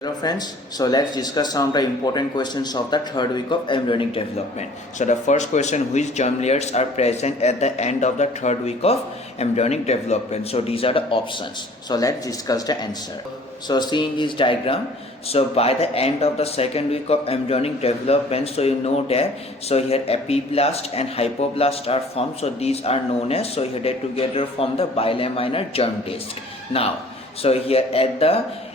Hello friends, so let's discuss some of the important questions of the third week of embryonic development. So the first question, which germ layers are present at the end of the third week of embryonic development? So these are the options. So let's discuss the answer. So see in this diagram, so by the end of the second week of embryonic development, so you know that, so here epiblast and hypoblast are formed. So these are known as, so here they together form the bilaminar germ disc. Now, so here at the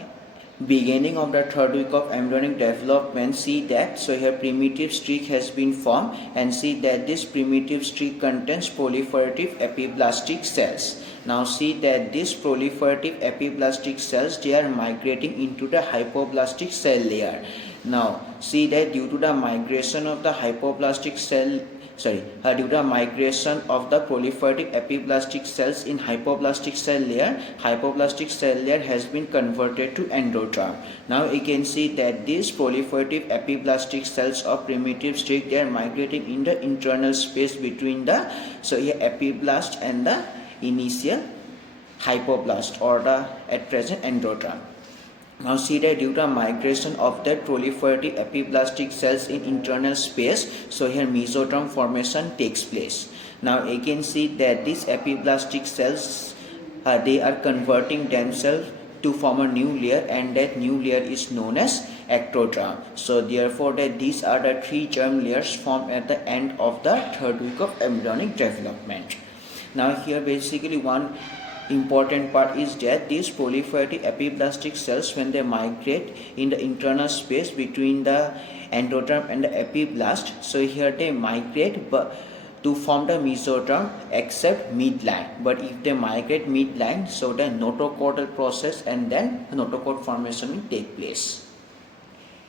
beginning of the third week of embryonic development, see that, so here primitive streak has been formed, and see that this primitive streak contains proliferative epiblastic cells. Now see that these proliferative epiblastic cells, they are migrating into the hypoblastic cell layer. Now see that due to the migration of the hypoblastic cell due to the migration of the proliferative epiblastic cells in hypoblastic cell layer has been converted to endoderm. Now you can see that these proliferative epiblastic cells of primitive streak, they are migrating in the internal space between the epiblast and the initial hypoblast, or the at present endoderm. Now see that due to migration of the proliferative epiblastic cells in internal space, so here mesoderm formation takes place. Now you can see that these epiblastic cells, they are converting themselves to form a new layer, and that new layer is known as ectoderm. So therefore that these are the three germ layers formed at the end of the third week of embryonic development. Now here basically one important part is that these proliferative epiblastic cells, when they migrate in the internal space between the endoderm and the epiblast, so here they migrate to form the mesoderm except midline. But if they migrate midline, so the notochordal process and then notochord formation will take place.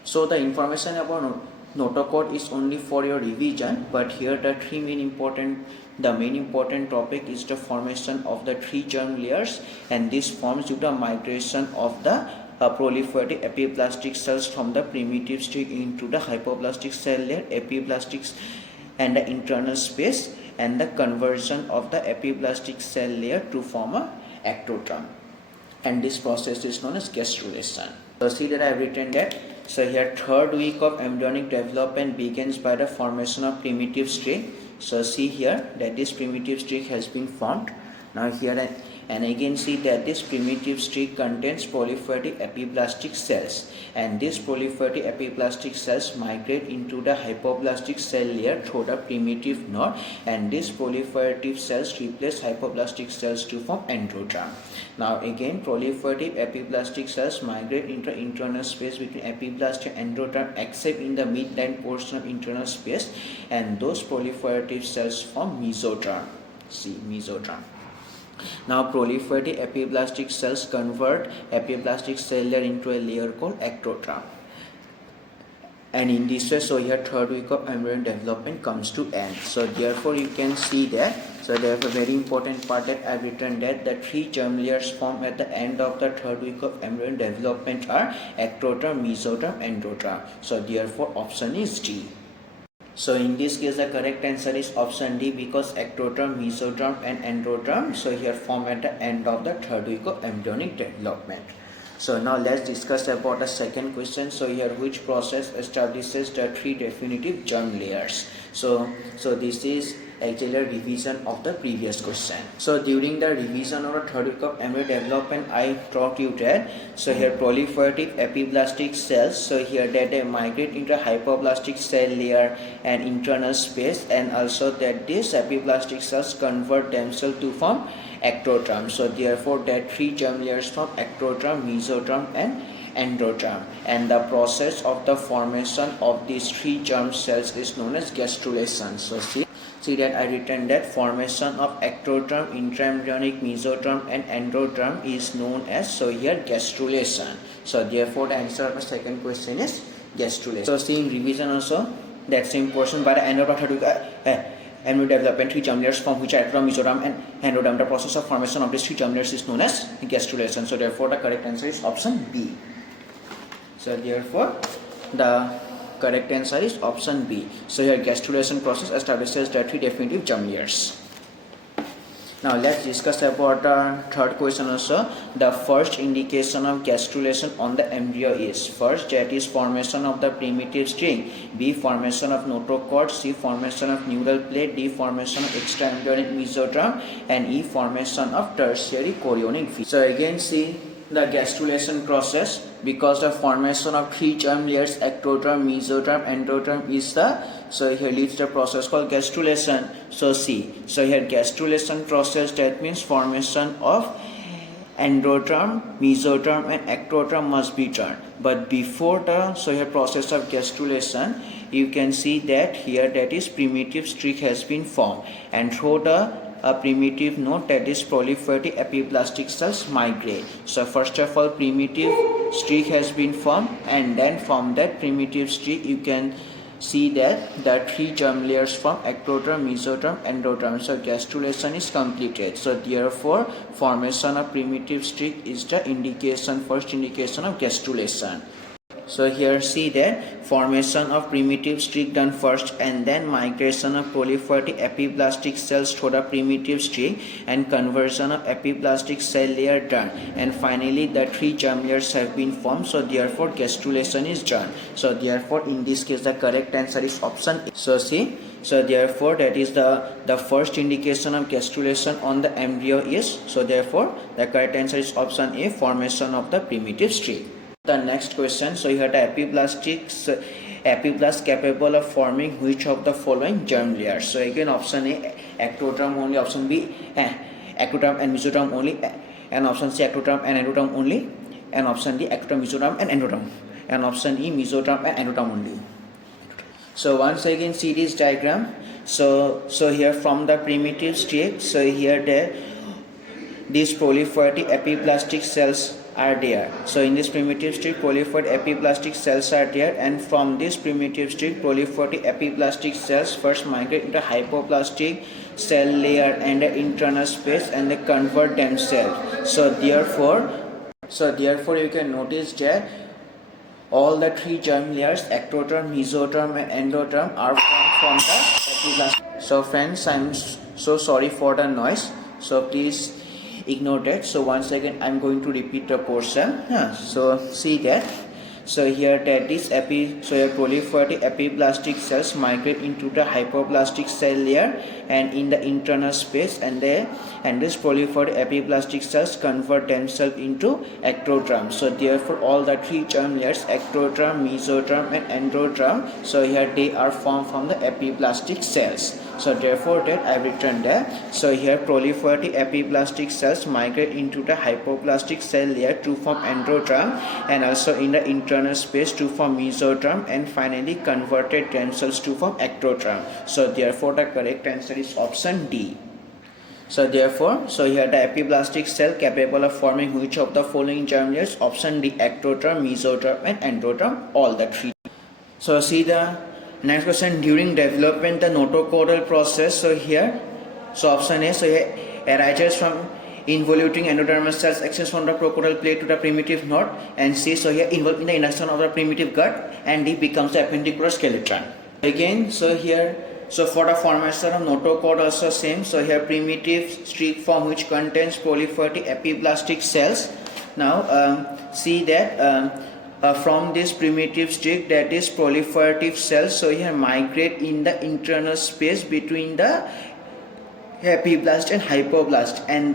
So the information about notochord is only for your revision, but here the main important topic is the formation of the three germ layers, and this forms due to migration of the proliferative epiblastic cells from the primitive streak into the hypoblastic cell layer, epiblastic and the internal space, and the conversion of the epiblastic cell layer to form a ectoderm, and this process is known as gastrulation. So see that I have written that, so here third week of embryonic development begins by the formation of primitive streak. So see here that this primitive streak has been formed. Now here and again see that this primitive streak contains proliferative epiblastic cells, and these proliferative epiblastic cells migrate into the hypoblastic cell layer through the primitive node, and these proliferative cells replace hypoblastic cells to form endoderm. Now again proliferative epiblastic cells migrate into internal space between epiblast and endoderm except in the midline portion of internal space, and those proliferative cells form mesoderm. See, mesoderm. Now proliferative epiblastic cells convert epiblastic cell layer into a layer called ectoderm. And in this way, so here third week of embryonic development comes to end. So therefore you can see that, so therefore very important part that I have written that the three germ layers formed at the end of the third week of embryonic development are ectoderm, mesoderm, endoderm. So therefore option is D. So in this case the correct answer is option D, because ectoderm, mesoderm and endoderm, so here form at the end of the third week of embryonic development. So now let's discuss about the second question. So here which process establishes the three definitive germ layers? So this is actually a revision of the previous question. So during the revision of the third week of embryo development, I taught you that, so here proliferative epiblastic cells, so here that they migrate into hypoblastic cell layer and internal space, and also that these epiblastic cells convert themselves to form ectoderm. So therefore that three germ layers form ectoderm, mesoderm and endoderm, and the process of the formation of these three germ cells is known as gastrulation. So see that I written that formation of ectoderm, intraembryonic, mesoderm and endoderm is known as, so here gastrulation. So therefore the answer of the second question is gastrulation. So see in revision also that same portion, by the end of the third week embryo development, three germ layers form, which are ectoderm, mesoderm and endoderm. The process of formation of these three germ layers is known as gastrulation. So therefore the correct answer is option B. So therefore the correct answer is option B. So here gastrulation process establishes the three definitive germ layers. Now let's discuss about our third question also. The first indication of gastrulation on the embryo is first, that is formation of the primitive string, B, formation of notochord, C, formation of neural plate, D, formation of extraembryonic mesoderm, and E, formation of tertiary chorionic vein. So again see the gastrulation process, because the formation of three germ layers, ectoderm, mesoderm, endoderm is the, so here leads the process called gastrulation. So see, so here gastrulation process, that means formation of endoderm, mesoderm and ectoderm must be done. But before the, so here process of gastrulation, you can see that here that is primitive streak has been formed, and through the a primitive node, that is proliferative epiplastic cells migrate. So first of all primitive streak has been formed, and then from that primitive streak you can see that the three germ layers from ectoderm, mesoderm, endoderm. So gastrulation is completed. So therefore formation of primitive streak is the indication, first indication of gastrulation. So here see that formation of primitive streak done first, and then migration of proliferative epiplastic cells through the primitive streak, and conversion of epiplastic cell layer done, and finally the three germ layers have been formed. So therefore gastrulation is done. So therefore in this case the correct answer is option A. So see, so therefore that is the first indication of gastrulation on the embryo is, so therefore the correct answer is option A, formation of the primitive streak. The next question, so here the epiblast capable of forming which of the following germ layers? So again option A, ectoderm only, option B, ectoderm and mesoderm only, and option C, ectoderm and endoderm only, and option D, ectoderm, mesoderm and endoderm, and option E, mesoderm and endoderm only. So once again see this diagram. So here from the primitive state, so here these proliferative epiplastic cells are there. So in this primitive state proliferative epiplastic cells are there, and from this primitive state proliferative epiplastic cells first migrate into hypoplastic cell layer and the internal space, and they convert themselves. So therefore you can notice that all the three germ layers, ectoderm, mesoderm and endoderm, are formed from the epiplastic. So friends, I'm so sorry for the noise, so please ignore that. So once again I'm going to repeat the portion. So see that, so here that is so here proliferative epiplastic cells migrate into the hypoplastic cell layer and in the internal space, and this proliferative epiplastic cells convert themselves into ectoderm. So therefore all the three germ layers, ectoderm, mesoderm and endoderm, so here they are formed from the epiplastic cells. So therefore that I written there. So here proliferative epiplastic cells migrate into the hypoplastic cell layer to form endoderm, and also in the internal space to form mesoderm, and finally converted themselves to form ectoderm. So therefore the correct answer is option D. So therefore, so here the epiplastic cell capable of forming which of the following germ layers? Option D, ectoderm, mesoderm and endoderm, all the three. So see the next question, during development the notochordal process. So here, so option A, so here arises from involuting endodermal cells access from the prochordal plate to the primitive node, and C, so here involved in the induction of the primitive gut, and D becomes the appendicular skeleton. Again, so here, so for the formation of notochord also same. So here primitive streak form which contains proliferative epiplastic cells. Now see that from this primitive streak, that is proliferative cells, so here migrate in the internal space between the epiblast and hypoblast, and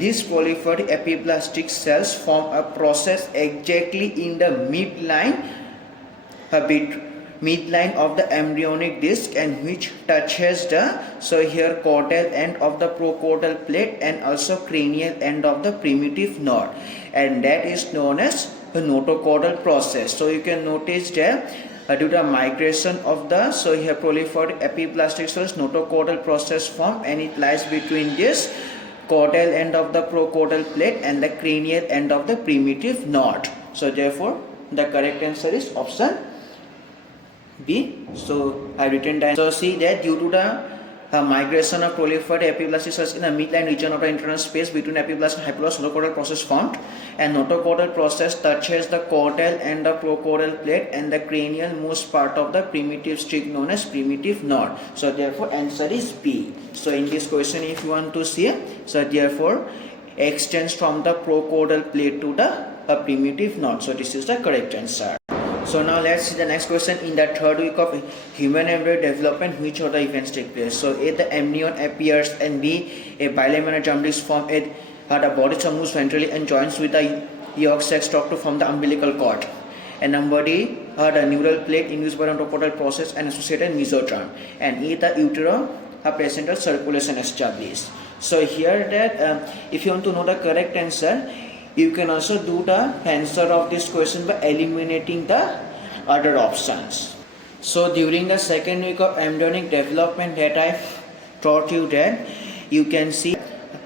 these proliferative epiplastic cells form a process exactly in the midline of the embryonic disc, and which touches the, so here caudal end of the procaudal plate and also cranial end of the primitive node, and that is known as the notochordal process. So you can notice that due to the migration of the, so here proliferative epiplastic cells, notochordal process form, and it lies between this caudal end of the procaudal plate and the cranial end of the primitive node. So therefore the correct answer is option B. So I written down. So see that due to the migration of proliferated epiblast cells in the midline region of the internal space between epiblast and hypoblast notochordal process formed, and notochordal process touches the caudal and the procaudal plate and the cranial most part of the primitive streak known as primitive node. So therefore answer is B. So in this question if you want to see, so therefore extends from the procaudal plate to the primitive node. So this is the correct answer. So now let's see the next question. In the third week of human embryo development, which of the events take place? So A, the amnion appears, and B, a bilaminar germ disc form. The body moves ventrally and joins with the yolk sac stalk to form the umbilical cord. And number D, the neural plate induced by the notochordal process and associated mesoderm. And E, the utero-placental circulation established. So here that if you want to know the correct answer, you can also do the answer of this question by eliminating the other options. So during the second week of embryonic development that I taught you that, you can see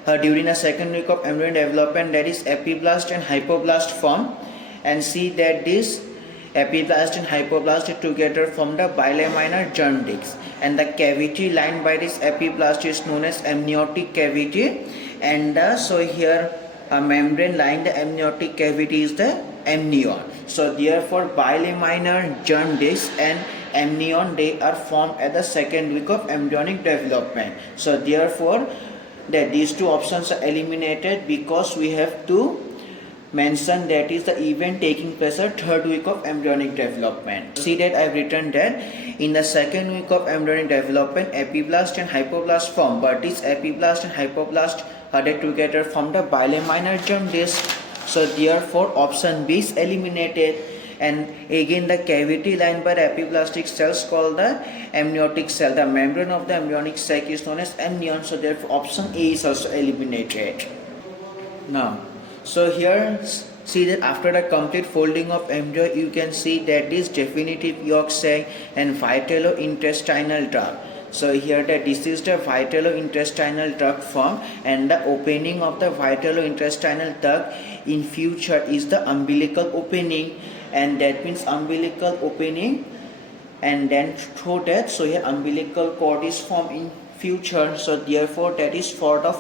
during the second week of embryonic development, that is epiblast and hypoblast form, and see that this epiblast and hypoblast together form the bilaminar germ disc, and the cavity lined by this epiblast is known as amniotic cavity, and so here a membrane lining the amniotic cavity is the amnion. So therefore bilaminar germ disc and amnion, they are formed at the second week of embryonic development. So therefore that these two options are eliminated because we have to mention that is the event taking place at third week of embryonic development. See that I have written that in the second week of embryonic development epiblast and hypoblast form, but this epiblast and hypoblast are they together from the bilaminar germ disc. So therefore option B is eliminated, and again the cavity lined by the epiblastic cells called the amniotic cell. The membrane of the embryonic sac is known as amnion, so therefore option A is also eliminated. Now so here see that after the complete folding of embryo, you can see that this definitive yolk sac and vitalo-intestinal duct. So here that this is the vitalo-intestinal duct form, and the opening of the vitalo-intestinal duct in future is the umbilical opening, and that means umbilical opening, and then through that, so here umbilical cord is formed in future. So therefore that is for the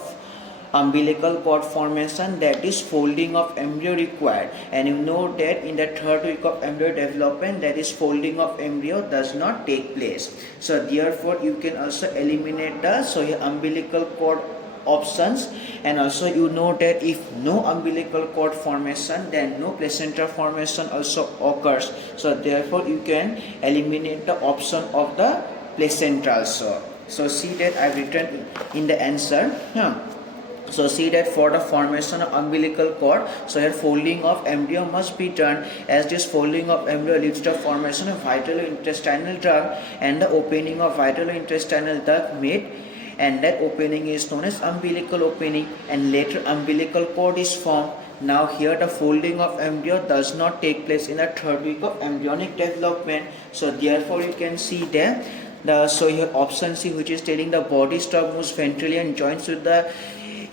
umbilical cord formation, that is folding of embryo required, and you know that in the third week of embryo development, that is folding of embryo does not take place. So therefore you can also eliminate the umbilical cord options, and also you know that if no umbilical cord formation, then no placenta formation also occurs. So therefore you can eliminate the option of the placenta also. So see that I have written in the answer. So see that for the formation of umbilical cord, so here folding of embryo must be done, as this folding of embryo leads to formation of vitalo-intestinal duct, and the opening of vitalo-intestinal duct made, and that opening is known as umbilical opening, and later umbilical cord is formed. Now here the folding of embryo does not take place in the third week of embryonic development. So therefore you can see that so here option C, which is telling the body stalk moves ventrally and joins with the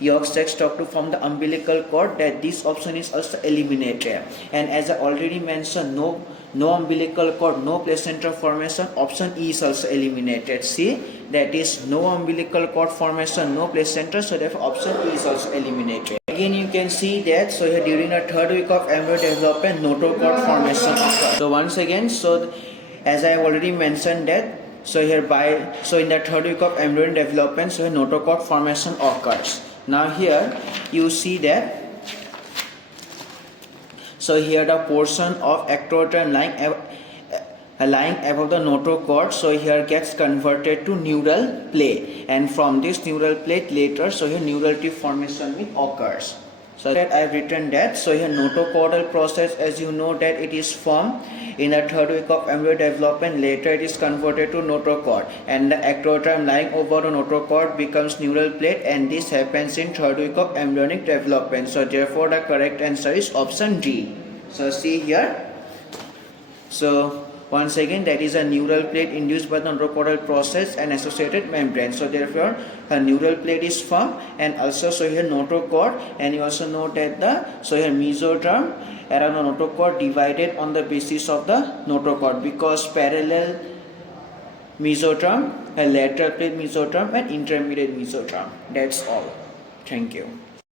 yolk sac stalk to form the umbilical cord, that this option is also eliminated. And as I already mentioned, no umbilical cord, no placenta formation, option E is also eliminated. See, that is no umbilical cord formation, no placenta, so therefore option E is also eliminated. Again you can see that, so here during the third week of embryo development, notochord formation occurs. So once again, so as I have already mentioned that, so here in the third week of embryo development, so here notochord formation occurs. Now here you see that, so here the portion of ectoderm lying above the notochord, so here gets converted to neural plate, and from this neural plate later, so here neural tube formation occurs. So that I have written that, so here notochordal process, as you know that it is formed in the third week of embryo development, later it is converted to notochord, and the ectoderm lying over the notochord becomes neural plate, and this happens in third week of embryonic development. So therefore the correct answer is option D. So see here, so once again that is a neural plate induced by the notochordal process and associated membrane. So therefore a neural plate is formed, and also so here notochord, and you also know that so here mesoderm around the notochord divided on the basis of the notochord, because parallel mesoderm, a lateral plate mesoderm, and intermediate mesoderm. That's all. Thank you.